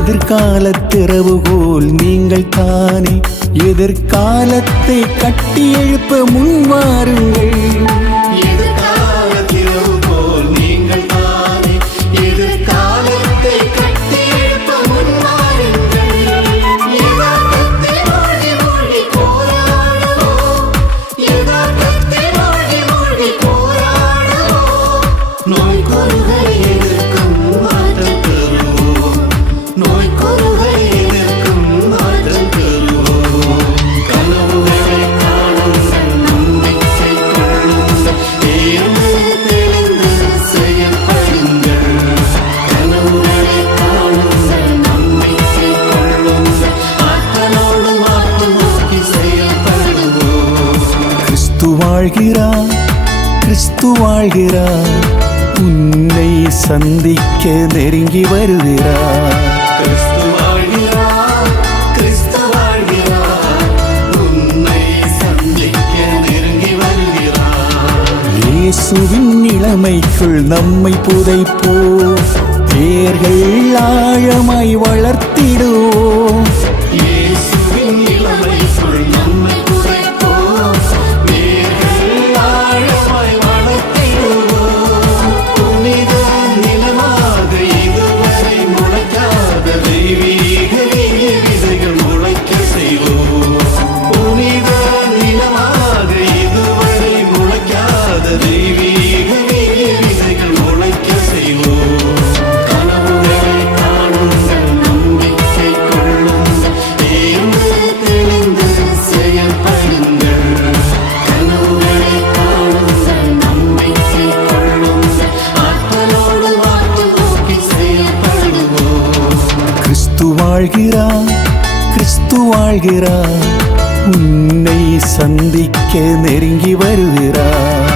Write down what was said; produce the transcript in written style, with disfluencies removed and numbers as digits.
எதிர்கால திறவுகோல் நீங்கள் தானே, எதிர்காலத்தை கட்டி எழுப்ப முன்வாருங்கள். எதிர்கால திறவுகோல் நீங்கள் தானே, எதிர்காலத்தை கட்டி எழுப்ப முன்வாருங்கள். யதார்த்தத்தில் மூழ்கி மூழ்கி போராடுவோம், யதார்த்தத்தில் மூழ்கி மூழ்கி போராடுவோம். நோய்க்குறுகளை எதிர்க்கும் மாற்றம் தருவோம், நோய்க்குறுகளை எதிர்க்கும் மாற்றம் தருவோம். கனவுகளை காணுங்கள், நம்பிக்கை கொள்ளுங்கள், தேர்ந்து தெளிந்து செயல்படுங்கள். கனவுகளை காணுங்கள், நம்பிக்கை கொள்ளுங்கள், ஆற்றலோடு மாற்று நோக்கி செயல்படுவோம். கிறிஸ்து வாழ்கிறார், கிறிஸ்து வாழ்கிறார், உன்னை சந்திக்க நெருங்கி வருகிறார். கிறிஸ்து வாழ்கிறார், கிறிஸ்து வாழ்கிறார், உன்னை சந்திக்க நெருங்கி வருகிறார். இயேசுவின் இளமைக்குள் நம்மை புதைப்போம், வேர்கள் ஆழமாய் வளர்த்திடுவோம். இயேசுவின் இளமைக்குள் நம்மை புதைப்போம், வேர்கள் ஆழமாய் வளர்த்திடுவோம். புனித நிலமாக இதுவரை முளைக்காத தெய்வீக விதைகள் முளைக்க செய்வோம். புனித நிலமாக இதுவரை முளைக்காத தெய்வீக விதைகள் முளைக்க செய்வோம். கனவுகளை காணுங்கள், நம்பிக்கை கொள்ளுங்கள், தேர்ந்து தெளிந்து செயல்படுங்கள். கனவுகளை காணுங்கள், நம்பிக்கை கொள்ளுங்கள், ஆற்றலோடு மாற்று நோக்கி செயல்படுவோம். கிறிஸ்து வாழ்கிறார், கிறிஸ்து வாழ்கிறார், உன்னை சந்திக்க நெருங்கி வருகிறார்.